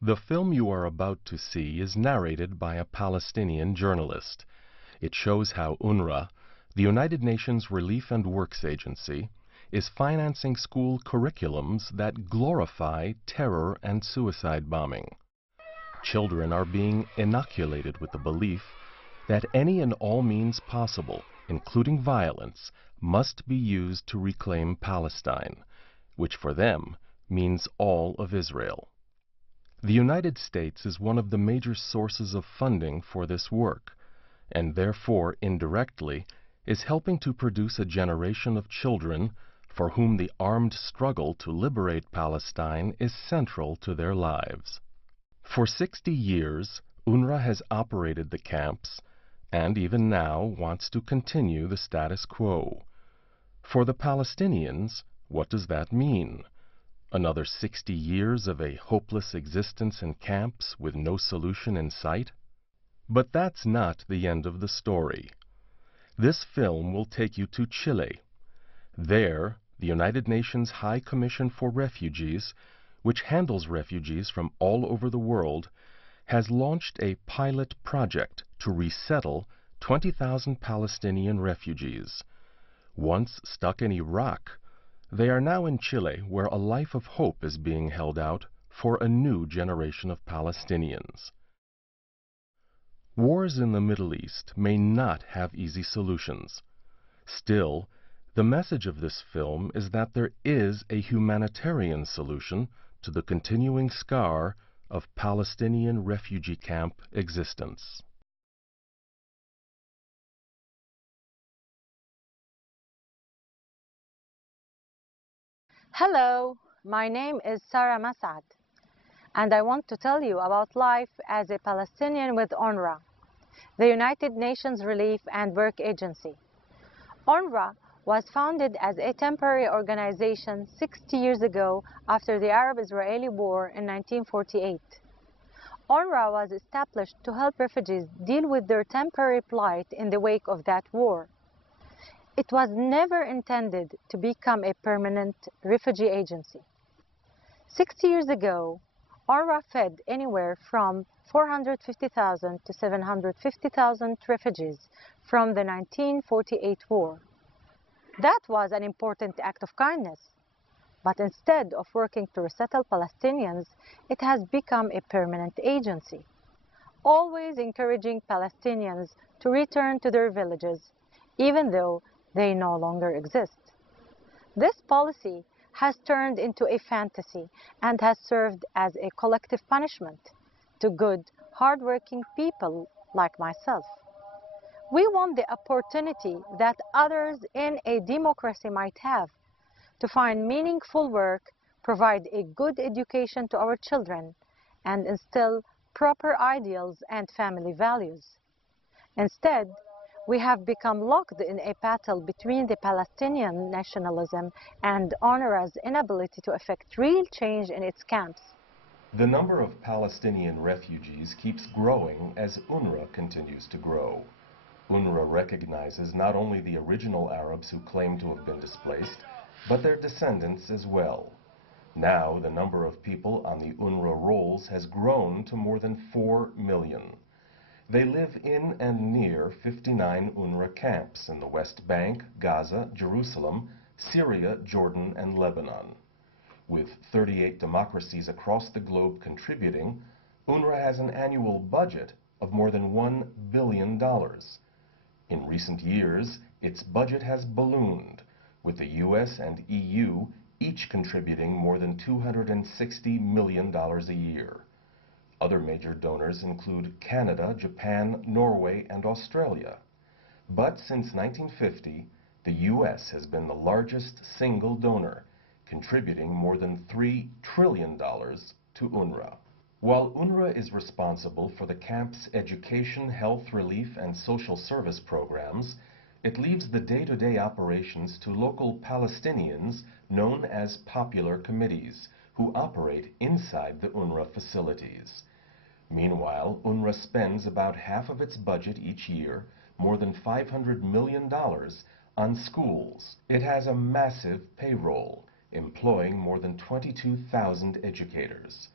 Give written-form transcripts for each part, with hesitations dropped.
The film you are about to see is narrated by a Palestinian journalist. It shows how UNRWA, the United Nations Relief and Works Agency, is financing school curriculums that glorify terror and suicide bombing. Children are being inoculated with the belief that any and all means possible, including violence, must be used to reclaim Palestine, which for them means all of Israel. The United States is one of the major sources of funding for this work, and therefore indirectly is helping to produce a generation of children for whom the armed struggle to liberate Palestine is central to their lives. For 60 years, UNRWA has operated the camps and even now wants to continue the status quo. For the Palestinians, what does that mean? Another 60 years of a hopeless existence in camps with no solution in sight? But that's not the end of the story. This film will take you to Chile. There, the United Nations High Commission for Refugees, which handles refugees from all over the world, has launched a pilot project to resettle 20,000 Palestinian refugees. Once stuck in Iraq, they are now in Chile, where a life of hope is being held out for a new generation of Palestinians. Wars in the Middle East may not have easy solutions. Still, the message of this film is that there is a humanitarian solution to the continuing scar of Palestinian refugee camp existence. Hello, my name is Sarah Masad, and I want to tell you about life as a Palestinian with UNRWA, the United Nations Relief and Work Agency. UNRWA was founded as a temporary organization 60 years ago after the Arab-Israeli War in 1948. UNRWA was established to help refugees deal with their temporary plight in the wake of that war. It was never intended to become a permanent refugee agency. 60 years ago, UNRWA fed anywhere from 450,000 to 750,000 refugees from the 1948 war. That was an important act of kindness. But instead of working to resettle Palestinians, it has become a permanent agency, always encouraging Palestinians to return to their villages, even though they no longer exist. This policy has turned into a fantasy and has served as a collective punishment to good, hardworking people like myself. We want the opportunity that others in a democracy might have to find meaningful work, provide a good education to our children, and instill proper ideals and family values. Instead, we have become locked in a battle between the Palestinian nationalism and UNRWA's inability to effect real change in its camps. The number of Palestinian refugees keeps growing as UNRWA continues to grow. UNRWA recognizes not only the original Arabs who claim to have been displaced, but their descendants as well. Now, the number of people on the UNRWA rolls has grown to more than 4 million. They live in and near 59 UNRWA camps in the West Bank, Gaza, Jerusalem, Syria, Jordan, and Lebanon. With 38 democracies across the globe contributing, UNRWA has an annual budget of more than $1 billion. In recent years, its budget has ballooned, with the US and EU each contributing more than $260 million a year. Other major donors include Canada, Japan, Norway, and Australia. But since 1950, the US has been the largest single donor, contributing more than $3 trillion to UNRWA. While UNRWA is responsible for the camp's education, health, relief, and social service programs, it leaves the day-to-day operations to local Palestinians known as popular committees, who operate inside the UNRWA facilities. Meanwhile, UNRWA spends about half of its budget each year, more than $500 million, on schools. It has a massive payroll, employing more than 22,000 educators.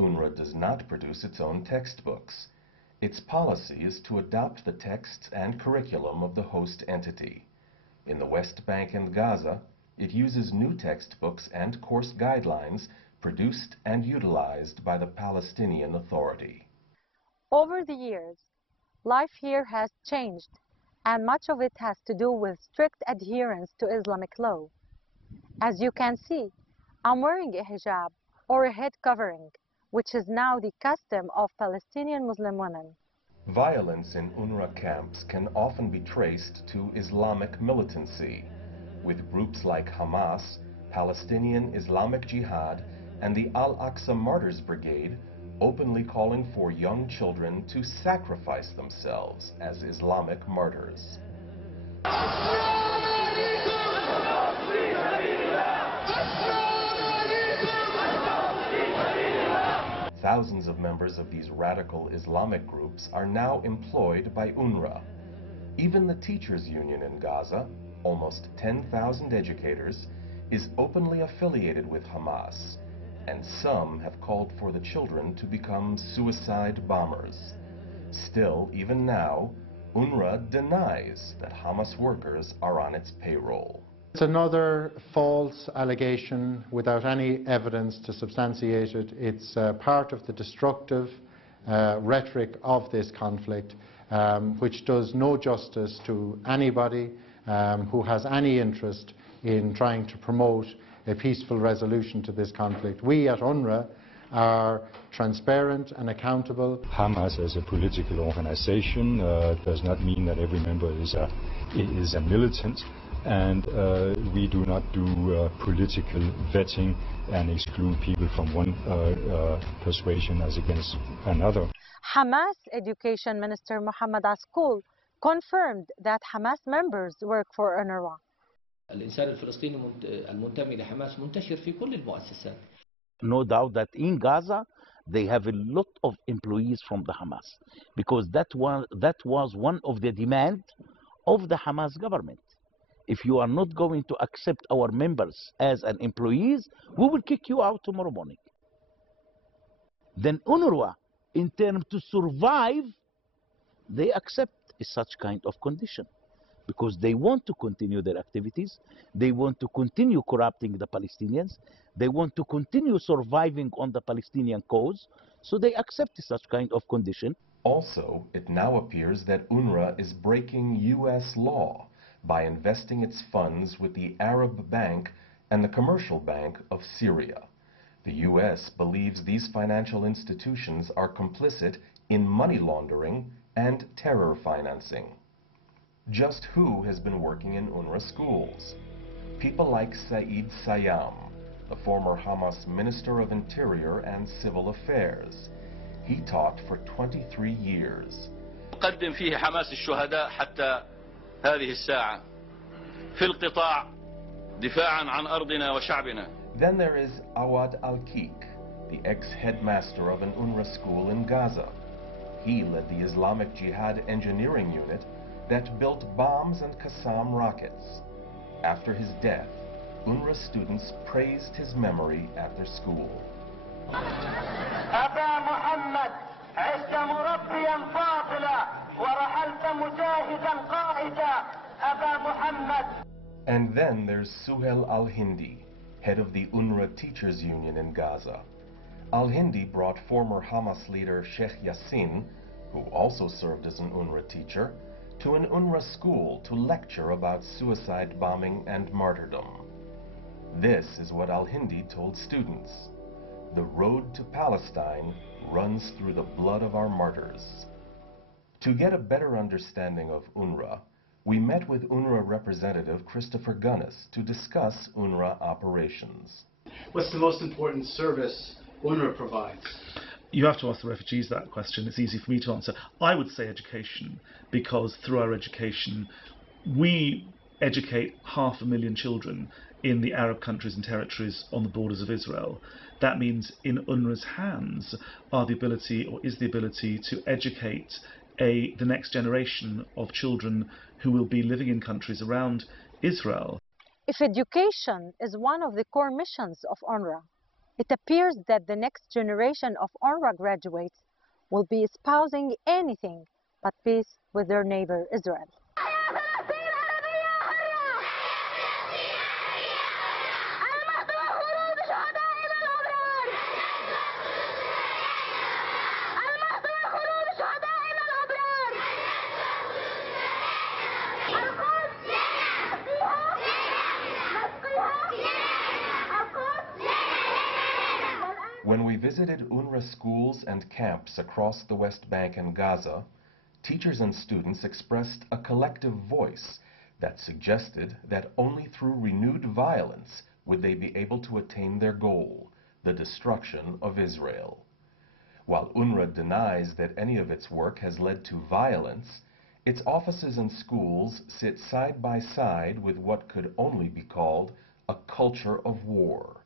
UNRWA does not produce its own textbooks. Its policy is to adopt the texts and curriculum of the host entity. In the West Bank and Gaza, it uses new textbooks and course guidelines produced and utilized by the Palestinian Authority. Over the years, life here has changed, and much of it has to do with strict adherence to Islamic law. As you can see, I'm wearing a hijab, or a head covering, which is now the custom of Palestinian Muslim women. Violence in UNRWA camps can often be traced to Islamic militancy, with groups like Hamas, Palestinian Islamic Jihad, and the Al-Aqsa Martyrs Brigade openly calling for young children to sacrifice themselves as Islamic martyrs. Thousands of members of these radical Islamic groups are now employed by UNRWA. Even the Teachers Union in Gaza, almost 10,000 educators, is openly affiliated with Hamas, and some have called for the children to become suicide bombers. Still, even now, UNRWA denies that Hamas workers are on its payroll. It's another false allegation without any evidence to substantiate it. It's part of the destructive rhetoric of this conflict, which does no justice to anybody who has any interest in trying to promote a peaceful resolution to this conflict. We at UNRWA are transparent and accountable. Hamas as a political organization does not mean that every member is a militant, and we do not do political vetting and exclude people from one persuasion as against another. Hamas Education Minister Mohammed Askul confirmed that Hamas members work for UNRWA. الإنسان الفلسطيني المنتمي لحماس منتشر في كل المؤسسات. No doubt that in Gaza they have a lot of employees from the Hamas, because that was one of the demands of the Hamas government. If you are not going to accept our members as an employees, we will kick you out tomorrow morning. Then UNRWA, in terms to survive, they accept such kind of condition, because they want to continue their activities, they want to continue corrupting the Palestinians, they want to continue surviving on the Palestinian cause, so they accept such kind of condition. Also, it now appears that UNRWA is breaking U.S. law by investing its funds with the Arab Bank and the Commercial Bank of Syria. The U.S. believes these financial institutions are complicit in money laundering and terror financing. Just who has been working in UNRWA schools? People like Saeed Sayyam, the former Hamas Minister of Interior and Civil Affairs. He taught for 23 years. قدم فيه حماس الشهداء حتى هذه الساعة في القطاع دفاعا عن أرضنا وشعبنا. Then there is Awad Al-Kik, the ex-headmaster of an UNRWA school in Gaza. He led the Islamic Jihad engineering unit that built bombs and Qassam rockets. After his death, UNRWA students praised his memory at their school. أبا محمد عشت مربيا فاضلا ورحلت مجاهدا قائدا أبا محمد. And then there's Suhail Al-Hindi, head of the UNRWA Teachers Union in Gaza. Al-Hindi brought former Hamas leader Sheikh Yassin, who also served as an UNRWA teacher, to an UNRWA school to lecture about suicide bombing and martyrdom. This is what Al-Hindi told students. The road to Palestine runs through the blood of our martyrs. To get a better understanding of UNRWA, we met with UNRWA representative Christopher Gunnis to discuss UNRWA operations. What's the most important service UNRWA provides? You have to ask the refugees that question. It's easy for me to answer. I would say education, because through our education, we educate 500,000 children in the Arab countries and territories on the borders of Israel. That means in UNRWA's hands are the ability, or is the ability, to educate the next generation of children who will be living in countries around Israel. If education is one of the core missions of UNRWA, It appears that the next generation of UNRWA graduates will be espousing anything but peace with their neighbor Israel. When we visited UNRWA schools and camps across the West Bank and Gaza, teachers and students expressed a collective voice that suggested that only through renewed violence would they be able to attain their goal, the destruction of Israel. While UNRWA denies that any of its work has led to violence, its offices and schools sit side by side with what could only be called a culture of war.